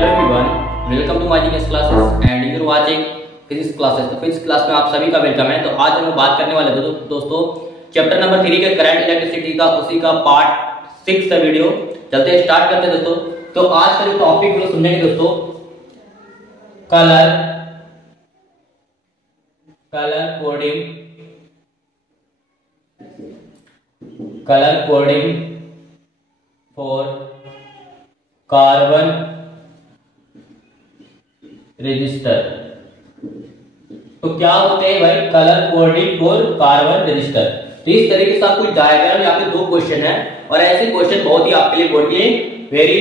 Hello everyone, welcome to my genius classes and you are watching physics classes. तो physics class में आप सभी का वेलकम है। तो आज हम बात करने वाले दोस्तों चैप्टर नंबर 3 के करंट इलेक्ट्रिसिटी का, उसी का पार्ट 6 का वीडियो। चलते हैं, स्टार्ट करते हैं दोस्तों। तो आज का जो टॉपिक हम समझेंगे दोस्तों, colour coding for carbon register. तो क्या होते हैं भाई colour coding for carbon register? तो इस तरीके से आपको डायग्राम, यहाँ पे 2 क्वेश्चन है और ऐसे क्वेश्चन बहुत ही आपके लिए बहुत ही वेरी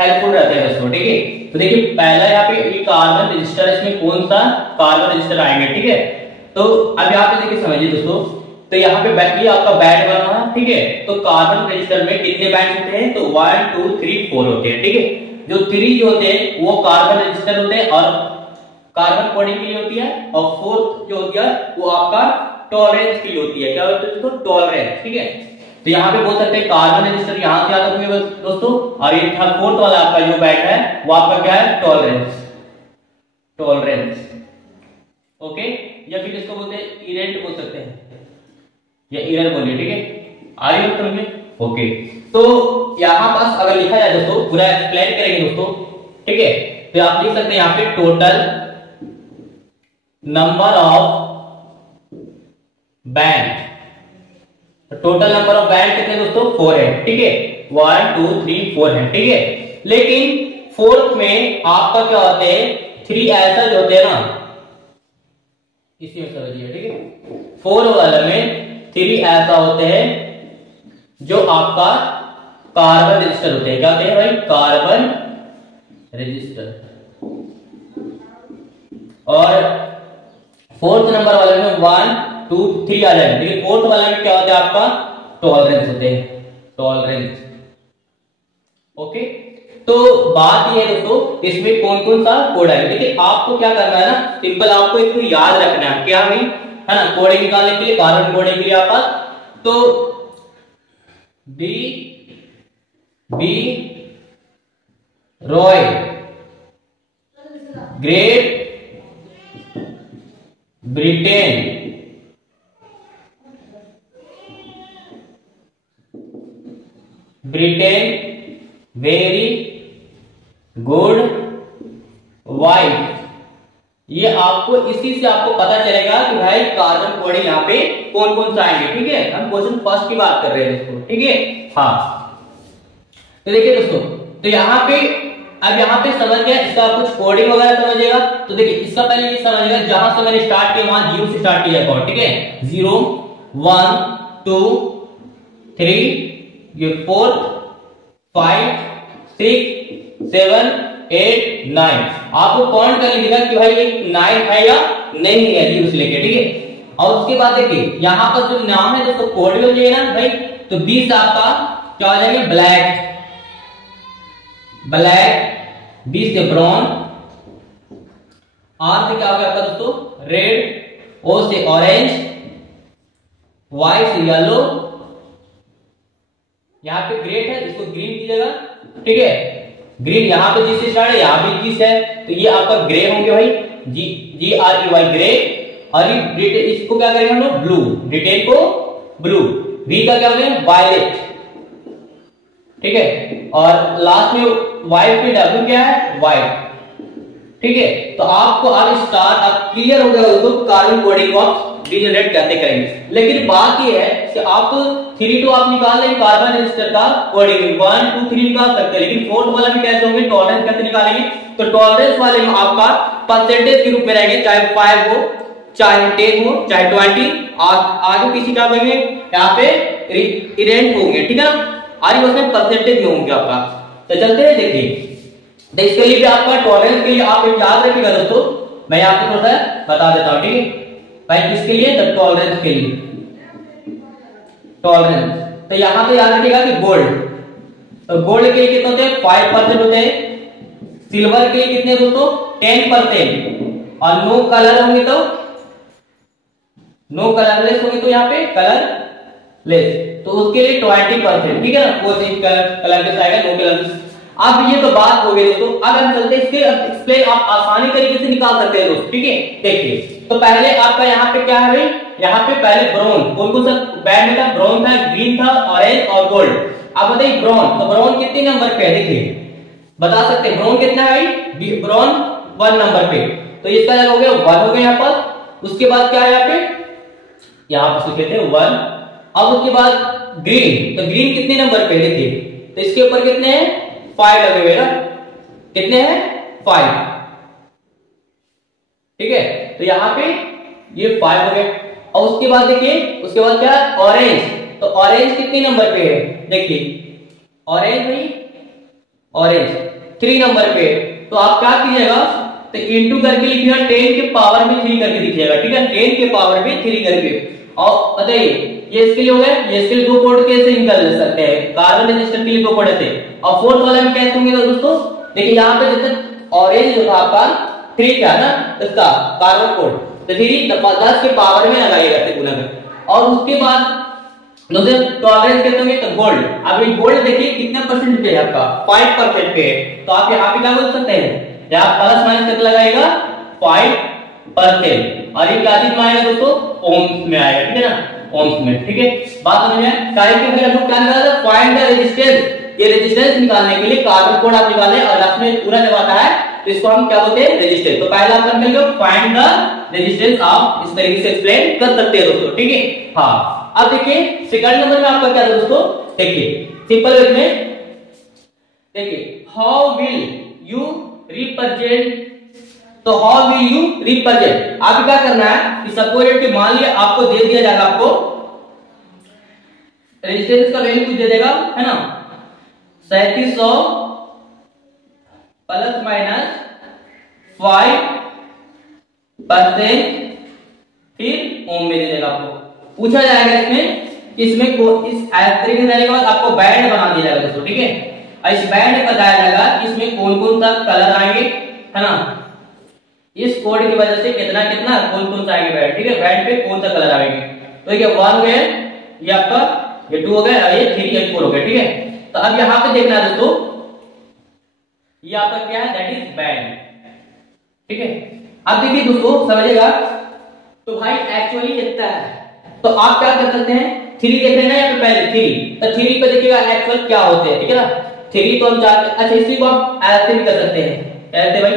हेल्पफुल रहते हैं दोस्तों। ठीक है, तो देखिए पहला यहाँ पे कार्बन रजिस्टर, इसमें कौन सा कार्बन रजिस्टर आएंगे। ठीक है, तो अब यहाँ पे देखिए समझिए दोस्तों, तो यहाँ पे बैटरी आपका बैंड बना है। ठीक है, तो कार्बन रजिस्टर में कितने बैंड होते हैं? तो 1 2 3 4 होते हैं। ठीक है, जो 3 जो होते हैं वो कार्बन रजिस्टर होते हैं और कार्बन कोडिंग के लिए होती है, और 4th जो होती है वो आपका टॉलरेंस के लिए होती है। क्या होता है दोस्तों? टॉलरेंस। ठीक है, तो यहाँ पे बोल सकते हैं कार्बन रजिस्टर यहाँ से आता होंगे दोस्तों, और ये 4th वाला आपका जो बैंड है वो आपका क्या है? टॉलरेंस। ओके, या फिर इसको बोलते हैं इरेंट बोल सकते हैं, या इरर बोलिए। ठीक है, आइए समझ में। ओके, तो यहां पास अगर लिखा जाए दोस्तों, पूरा एक्सप्लेन करेंगे दोस्तों। ठीक है, तो आप लिख सकते हैं यहाँ पे total number of band. Total number of band कितने दोस्तों? 4 है। ठीक है, 1 2 3 4 है। ठीक है, लेकिन 4th में आपका क्या होते हैं? 3 ऐसा जो होते हैं ना, इसी में समझिए। ठीक है, 4 वाले में 3 ऐसा होते हैं जो आपका कार्बन रजिस्टर होते हैं। क्या होते हैं भाई? Carbon register. और 4th नंबर वाले में 1 2 3 आ जाएंगे, लेकिन 4th वाले में क्या होता है? आपका टॉलरेंस होते हैं, टॉलरेंस। ओके, तो बात ये है दोस्तों, इसमें कौन कौन सा कोड है। लेकिन आपको क्या करना है ना, सिंपल आपको इसको याद रखना है। क्या है ना, कोडिंग निकालने के लिए, कार्बन कोडिंग के लिए आप तो B Roy Great Britain very good wife. ये आपको इसी से आपको पता चलेगा कि भाई कार्बन कोडिंग यहाँ पे कौन कौन सा आएंगे। ठीक है, हम क्वेश्चन फर्स्ट की बात कर रहे हैं दोस्तों। ठीक है, हाँ, तो देखिए दोस्तों, तो यहाँ पे अब यहाँ पे समझ गया, इसका कुछ कोडिंग वगैरह समझिएगा। तो देखिए इसका पहले ये समझिएगा, जहां से मैंने स्टार्ट किया वहां 0 से स्टार्ट किया है। ठीक है, 0 1 2 3 ये 4 5 6 7 8 9। आपको काउंट कर लीजिएगा कि भाई ये 9 है या नहीं है, 0 से लेके। ठीक है, और उसके बाद देखिए यहाँ पर जो नाम है दोस्तों कोड हो जाएगा ना भाई, तो 20 आपका क्या हो जाएगा? ब्लैक 20 से ब्राउन, आर से क्या हो गया आपका दोस्तों? रेड, ओ से ऑरेंज, वाई से येलो, यहाँ पे ग्रेट है, इसको ग्रीन कीजिएगा। ठीक है, ग्रीन यहाँ पे जी से स्टार्ट है, यहाँ भी जी से है, तो ये आपका ग्रे होंगे भाई, GREY ग्रे। और ये इसको क्या करेंगे हम लोग? ब्लू, ब्रिटेन को ब्लू। वी का क्या हो गया? वायलेट। ठीक है, और लास्ट में वाइट पे डब्ल्यू क्या है? वाइट। ठीक है, तो आपको अब स्टार्ट अब क्लियर हो गया दोस्तों कार्बन कोडिंग ऑफ जनरेट कैसे करेंगे। लेकिन बात ये है कि आप 3 2 आप निकाल लेंगे कार्बन रजिस्टर का कोडिंग, 1 2 3 निकाल सकते हैं, लेकिन 4th वाला भी कैसे होंगे? टॉलरेंस कैसे निकालेंगे? तो टॉलरेंस वाले में आपका परसेंटेज के रूप में रहेंगे, चाहे 5 हो, चाहे 10 हो, चाहे 20। आगे पीछे क्या होंगे? यहाँ पे इरेंट होंगे। ठीक है ना, आगे उसमें परसेंटेज में होंगे आपका। तो चलते हैं, देखिए तो इसके लिए भी आपका टॉलरेंस के लिए आप याद रखिएगा दोस्तों, मैं आपको थोड़ा सा बता देता हूं। ठीक है भाई, किसके लिए? तो टॉलरेंस के लिए। टॉलरेंस तो यहां पे याद रखिएगा कि गोल्ड, तो गोल्ड के लिए कितने होते हैं? 5% होते हैं। सिल्वर के लिए कितने दोस्तों? 10%। और नो कलर होंगे तो नो कलरलेस होंगे तो यहाँ पे कलरलेस, तो उसके लिए 20%। ठीक है ना, वो कलर के आएगा, नो कलर अब ये तो बात हो गई दोस्तों। अब हम चलते हैं इसके एक्सप्लेन आप आसानी तरीके से निकाल सकते हैं दोस्तों, ठीक है। देखिए तो पहले आपका यहाँ पे क्या है भाई, यहाँ पे पहले ब्राउन, कौन कौन सा बैंड में था, ब्राउन था, ग्रीन था, ऑरेंज और गोल्ड। अब बताइए ब्राउन, तो ब्राउन कितने नंबर पे है, देखिए बता सकते हैं ब्राउन कितना है भाई, ब्राउन 1 नंबर पे, तो इसका हो गया 1 हो गया यहाँ पर। उसके बाद क्या है यहाँ पे कहते हैं 1। अब उसके बाद ग्रीन, तो ग्रीन कितने नंबर पे, देखिए तो इसके ऊपर कितने हैं 5 लगे हुए ना, कितने हैं 5, ठीक है। तो यहाँ पे ये 5 हो गए। और उसके बाद देखिए उसके बाद क्या है ऑरेंज, तो ऑरेंज कितने नंबर पे है, देखिए ऑरेंज भाई, ऑरेंज 3 नंबर पे। तो आप क्या कीजिएगा, तो इंटू करके लिखिएगा 10 के पावर में 3 करके लिखिएगा, ठीक है, 10 के पावर में 3 करके। और बताइए ये इसके लिए हो गया, ये इसके लिए 2 कोड कैसे निकाल सकते हैं, कार्बन रजिस्टर के लिए 2 कोड थे। और फोर्थ वाला में कैसे होंगे दोस्तों, देखिए यहाँ पे जैसे ऑरेंज जो था आपका 3 क्या ना इसका कार्बन कोड, तो 10 के पावर में लगाइएगा गुना कर। और उसके बाद टॉलरेंस कितने होंगे, तो गोल्ड। अब ये गोल्ड देखिए कितना परसेंट पे है आपका, 5% पे है। तो आप यहाँ पे क्या बोल सकते हैं, यहाँ प्लस माइनस कितना लगाएगा 5%। और ये क्या चीज में आएगा दोस्तों, ओम्स में आएगा, ठीक है ना, ओम्स में, ठीक है। बात समझ में क्या निकाला, फाइंड द रेजिस्टेंस। ये रेजिस्टेंस निकालने के लिए कार्बन कोड आप निकालें और लास्ट में पूरा जब आता है तो इसको हम क्या बोलते हैं, रेजिस्टेंस। तो पहला आप करेंगे फाइंड द रेजिस्टेंस, आप इस तरीके से एक्सप्लेन कर सकते हैं दोस्तों, ठीक है। हाँ अब देखिए सेकंड नंबर में आपका क्या है दोस्तों, देखिए सिंपल वे में देखिए हाउ विल यू रिप्रेजेंट, तो हाउ विल यू रिप्रेजेंट, आपको क्या करना है कि सपोज कि मान लिया आपको दे दिया जाएगा, आपको रेजिस्टेंस का वैल्यू कुछ दे देगा, है ना 3700 प्लस माइनस 5% फिर ओम में दे देगा। आपको पूछा जाएगा इसमें इस तरीके से रहेगा, आपको बैंड बना दिया जाएगा दोस्तों, ठीक है। और इस बैंड में बताया जाएगा इसमें कौन कौन सा कलर आएंगे, है ना, इस कोड की वजह से कितना कितना कौन कौन सा आएंगे बैंड, ठीक है, बैंड पे कौन सा कलर आएंगे। तो ये 1 हो गया, ये आपका ये 2 हो गया, ये 3 ये 4 हो गया, ठीक है। तो अब यहाँ पे देखना है दोस्तों, ये आपका क्या है, दैट इज बैंड, ठीक है। अब देखिए दोस्तों समझिएगा, तो भाई एक्चुअली इतना है, तो आप क्या कर सकते हैं 3 देख रहे हैं ना यहाँ पे पहले 3, तो 3 पे देखिएगा एक्चुअल क्या होते हैं, ठीक है ना। 3 तो हम चाहते, अच्छा इसी को आप ऐसे भी कर सकते हैं, ऐसे भाई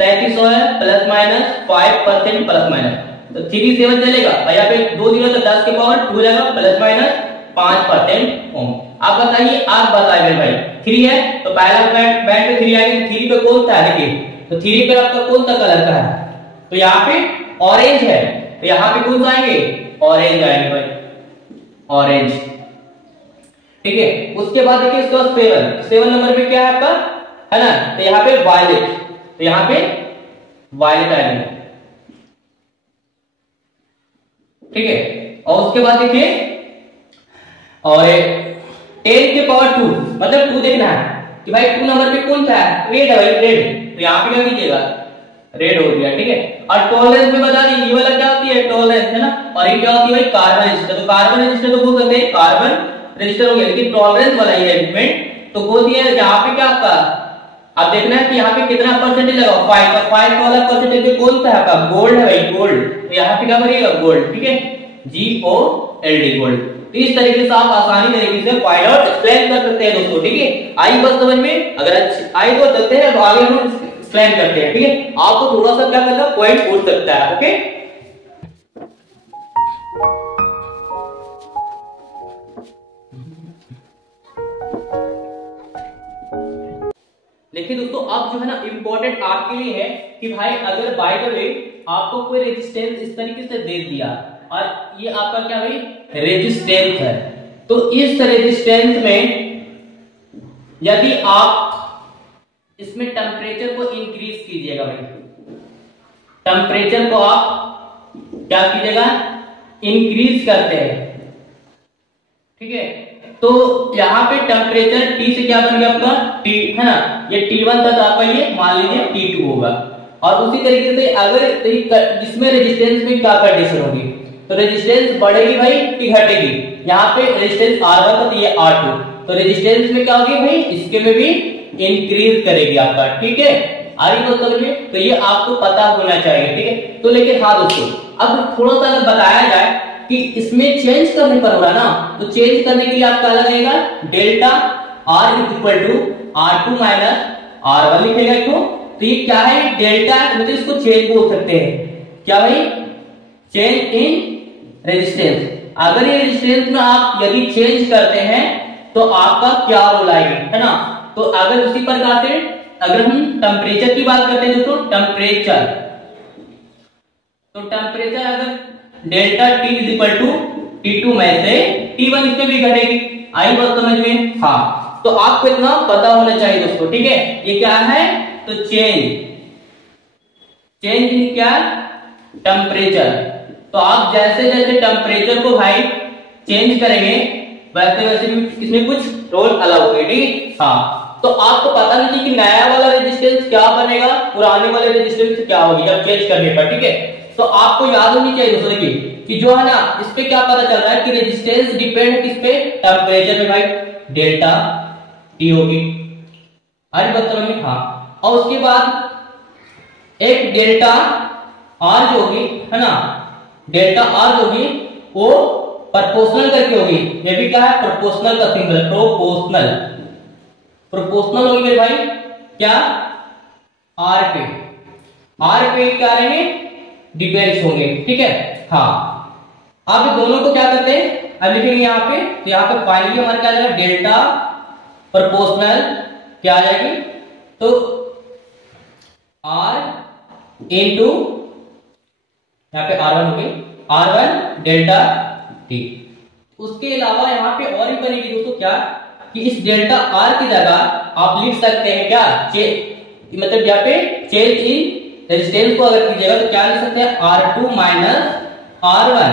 3700 है प्लस माइनस 5% प्लस माइनस, तो 3 7 चलेगा, और यहाँ पे 2 0 तो 10 के पावर 2 जाएगा प्लस माइनस 5% ओम। आप बताइए, आप बताइए भाई 3 है तो पहला बैंड पे 3 आएगा, 3 पे कौन सा है, देखिए तो 3 पे आपका कौन सा कलर का है, तो यहाँ पे ऑरेंज है, तो यहाँ पे कौन सा आएंगे, ऑरेंज आएंगे भाई, ऑरेंज, ठीक है। उसके बाद देखिए इसके बाद 7 नंबर पे क्या है आपका, है ना, तो यहाँ पे वायलेट, तो यहाँ पे वायलेट आएंगे, ठीक है। और उसके बाद देखिए और 10 के पावर 2, मतलब 2 देखना है कि भाई 2 नंबर पे कौन सा है, रेड है भाई, रेड, तो यहाँ पे क्या कीजिएगा रेड हो गया, ठीक है। और टॉलरेंस में बता दी, ये वाला क्या होती है टॉलरेंस, है ना, और ये क्या होती है भाई कार्बन रजिस्टर, तो कार्बन रजिस्टर तो बोल सकते हैं कार्बन रजिस्टर हो गया, लेकिन टॉलरेंस वाला ये एलिमेंट तो बोल दिया यहाँ पे क्या आपका, आप देखना है कि यहाँ पे कितना परसेंटेज लगा 5, तो 5 वाला परसेंटेज पे कौन सा है आपका, गोल्ड है भाई, गोल्ड, तो यहाँ पे क्या बनेगा गोल्ड, ठीक है, GOLD गोल्ड। तो इस तरीके से आप आसानी तरीके से फाइंड आउट एक्सप्लेन कर सकते हैं दोस्तों, ठीक है। आई बस समझ में, अगर आई तो चलते हैं तो आगे हम एक्सप्लेन करते हैं, ठीक है। आपको थोड़ा सा क्या करना पॉइंट पूछ सकता है, ओके। देखिए दोस्तों अब जो है ना इंपॉर्टेंट आपके लिए है कि भाई अगर बाय द वे आपको कोई रेजिस्टेंस इस तरीके से दे दिया और ये आपका क्या भाई रेजिस्टेंस है, तो इस रेजिस्टेंस में यदि आप इसमें टेम्परेचर को इंक्रीज कीजिएगा भाई, टेम्परेचर को आप क्या कीजिएगा इंक्रीज करते हैं, ठीक है। तो यहाँ पे टेम्परेचर T से क्या बन गया आपका T, है ना, ये T1 था तो आपका ये मान लीजिए T2 होगा। और उसी तरीके से अगर इसमें रेजिस्टेंस में क्या कंडीशन होगी, तो रेजिस्टेंस बढ़ेगी भाई कि घटेगी, यहाँ पे रेजिस्टेंस R1 था तो ये R2, तो रेजिस्टेंस में क्या होगी भाई इसके में भी इंक्रीज करेगी आपका, ठीक है। आ रही बात समझ में? तो ये आपको पता होना चाहिए, ठीक है। तो लेकिन हाँ दोस्तों, अब थोड़ा सा अगर बताया जाए कि इसमें चेंज करने पर होगा ना, तो चेंज करने के लिए आपका अलग रहेगा delta R is equal to R2 minus R1 लिखेगा इसको। तो ये क्या है, डेल्टा मतलब इसको चेंज बोल सकते हैं, क्या भाई, चेंज इन रेजिस्टेंस। अगर ये रेजिस्टेंस में आप यदि चेंज करते हैं तो आपका क्या रोल आएगा, है ना। तो अगर उसी प्रकार से अगर हम टेम्परेचर की बात करते हैं दोस्तों, टेम्परेचर, तो टेम्परेचर अगर delta T is equal to T2 में से T1 इसमें भी घटेगी। आई बात समझ में? हाँ, तो आपको इतना पता होना चाहिए दोस्तों, ठीक है। ये क्या है, तो चेंज इन क्या, टेम्परेचर। तो आप जैसे जैसे टेम्परेचर को भाई चेंज करेंगे वैसे वैसे भी इसमें कुछ रोल अलग होंगे, ठीक। हाँ, तो आपको पता नहीं कि नया वाला रेजिस्टेंस क्या बनेगा, पुराने वाले रेजिस्टेंस क्या होगी जब चेंज करने पर, ठीक है। तो आपको याद होनी चाहिए दोस्तों, देखिए कि जो है ना, इस पे क्या पता चल रहा है कि रेजिस्टेंस डिपेंड है किस पे, टेम्परेचर पे भाई, डेल्टा T होगी। अरे बात समझ में? हाँ, और उसके बाद एक डेल्टा R जो होगी, है ना, डेल्टा R होगी वो प्रोपोर्शनल करके होगी। ये भी क्या है, प्रोपोर्शनल का सिंबल, प्रोपोर्शनल, प्रोपोर्शनल होगी मेरे भाई क्या, R पे क्या रहेंगे, डिपेंड्स होंगे, ठीक है। हाँ, आप दोनों को क्या करते हैं, अब लिखेंगे यहाँ पे, तो यहाँ पे फाइनली हमारा क्या जाएगा, डेल्टा प्रोपोर्शनल क्या आ जाएगी, तो R इंटू यहाँ पे R1 हो गई, R1 डेल्टा T। उसके अलावा यहाँ पे और भी बनेगी दोस्तों क्या, कि इस डेल्टा R की जगह आप लिख सकते हैं क्या, मतलब यहाँ पे चेंज इन रेजिस्टेंस को अगर कीजिएगा तो क्या लिख सकते हैं, R2 माइनस R1,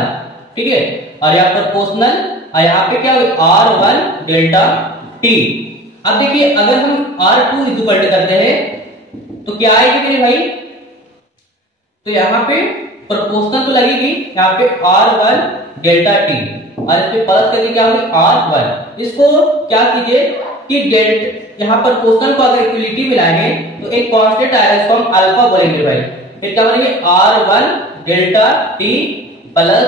ठीक है। और यहाँ प्रोपोर्शनल, और यहाँ पे क्या होगा, R1 डेल्टा T। अब देखिए अगर हम R2 इक्वल करते हैं तो क्या आएगी मेरे भाई, तो यहाँ पे प्रोपोर्शनल तो लगेगी, यहाँ पे R1 डेल्टा T, और इस पे प्लस करके क्या होगी, R1। इसको क्या कीजिए कि यहाँ पर प्रोपोर्शनल को अगर इक्वलिटी में लाएंगे तो एक कांस्टेंट आएगा, इसको हम अल्फा बोलेंगे भाई। फिर क्या बनेंगे, R1 delta T plus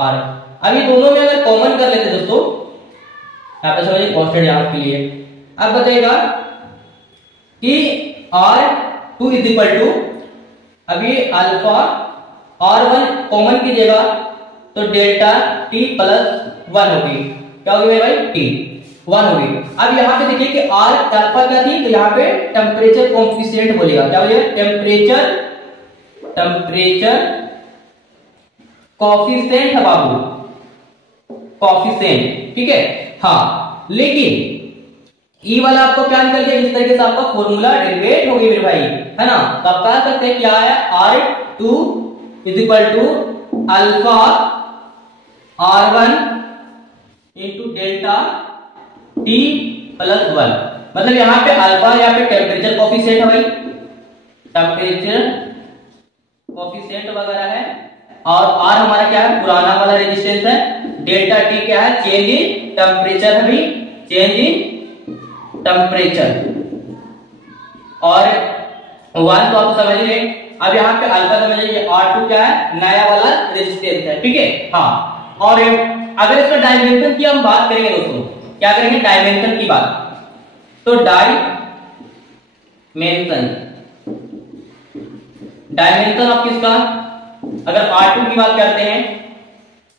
R। अब ये दोनों में अगर कॉमन कर लेते दोस्तों, यहाँ पे समझिए कांस्टेंट यहाँ के लिए, अब बताएगा कि R2 इज इक्वल टू, अब ये अल्फा R1 कॉमन कीजिएगा तो डेल्टा T प्लस 1 होगी, क्या होगी मेरे भाई, T 1 होगी। अब यहाँ पे देखिए कि R अल्फा क्या थी, तो यहाँ पे टेम्परेचर कोएफिशिएंट बोलेगा, क्या बोलेगा, टेम्परेचर कोएफिशिएंट है बाबू, कोएफिशिएंट, ठीक है। हाँ, लेकिन ई वाला आपको क्या निकल गया, इस तरीके से आपका फॉर्मूला डेरिवेट होगी मेरे भाई, है ना। तो आप कह सकते हैं क्या आया, R2 is equal to alpha R1 into delta T plus 1। मतलब यहाँ पे अल्फा, यहाँ पे टेम्परेचर कोएफिशिएंट है भाई, टेम्परेचर कोएफिशिएंट वगैरह है, और R हमारा क्या है, पुराना वाला रेजिस्टेंस है, डेल्टा T क्या है, चेंज इन टेम्परेचर है भाई, चेंज इन टेम्परेचर, और 1 तो आप समझ रहे। अब यहाँ पे अल्फा समझ लीजिए, R2 क्या है, नया वाला रेजिस्टेंस है, ठीक है। हाँ, और अगर इसका डायमेंशन की हम बात करेंगे दोस्तों, क्या करेंगे, डायमेंशन की बात, तो डायमेंशन ऑफ किसका, अगर R2 की बात करते हैं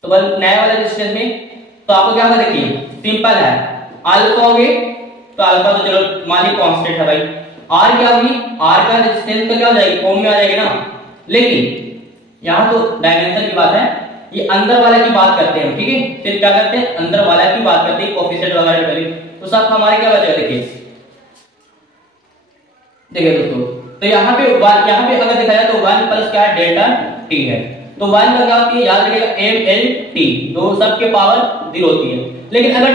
तो बस नया वाला रेजिस्टेंस में, तो आपको क्या होगा, देखिए सिंपल है, अल्फा हो गए तो अल्फा तो चलो मानिए कांस्टेंट है भाई, R क्या होगी, R का रेजिस्टेंस तो क्या हो जाएगी, ओम में आ जाएगी ना। लेकिन यहाँ तो डायमेंशन की बात है, ये अंदर वाला की बात करते हैं, ठीक है। फिर क्या करते हैं, अंदर वाला की बात करते हैं, कोएफिशिएंट वगैरह करेंगे, तो सब हमारे क्या बचेगा, देखिए दोस्तों, तो यहाँ पे अगर देखा जाए तो 1 प्लस क्या है, डेल्टा T है, तो 1 का क्या होती है, याद रखिएगा MLT, तो सबके पावर 0 होती है। लेकिन अगर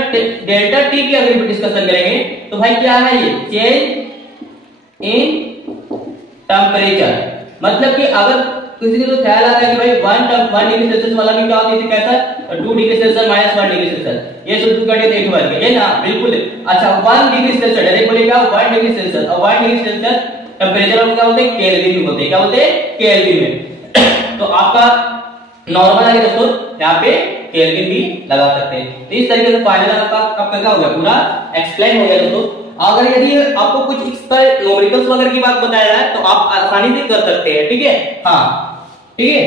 डेल्टा T की अगर डिस्कशन करेंगे तो भाई क्या है, ये चेंज इन टेम्परेचर, मतलब कि अगर किसी को तो ख्याल आता है कि भाई 1 डिग्री सेल्सियस वाला भी क्या होती है कैसा, 2 degree Celsius minus 1 degree Celsius, ये शुद्ध करके देख बार के, ये ना बिल्कुल। अच्छा 1 डिग्री सेल्सियस डायरेक्ट बोले क्या 1 डिग्री सेल्सियस, और 1 डिग्री सेल्सियस टेंपरेचर को क्या बोलते हैं, केल्विन में बोलते हैं, क्या बोलते हैं, केल्विन में। तो आपका नॉर्मल है दोस्तों, यहाँ पे केल्विन भी लगा सकते हैं। तो इस तरीके से फाइनल आपका क्या हो गया, पूरा एक्सप्लेन हो गया दोस्तों। अगर यदि आपको कुछ इस पर न्यूमेरिकल्स वगैरह की बात बताया है तो आप आसानी से कर सकते हैं, ठीक है। हाँ ठीक है,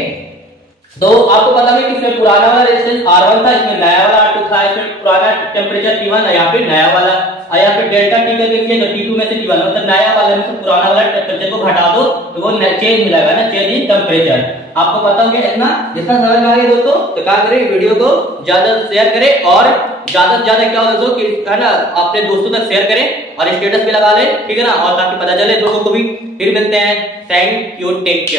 तो आपको पता है कि इसमें पुराना वाला रेजिस्टेंस R1 था, इसमें नया वाला R2 था, इसमें पुराना टेंपरेचर T1 है, यहाँ पे नया वाला, और यहाँ पे डेल्टा T का देखिए तो T2 में से T1 मतलब नया वाला में से पुराना वाला टेंपरेचर को घटा दो तो वो चेंज मिलेगा ना, चेंज इन टेंपरेचर। आपको पता हो गया इतना, जितना समझ में आ गया दोस्तों तो क्या करें, वीडियो को ज्यादा शेयर करें और ज्यादा से ज्यादा क्या हो दोस्तों कि है ना अपने दोस्तों तक शेयर करें और स्टेटस पे लगा लें, ठीक है ना, और ताकि पता चले दोस्तों को भी। फिर मिलते हैं, थैंक यू, टेक केयर।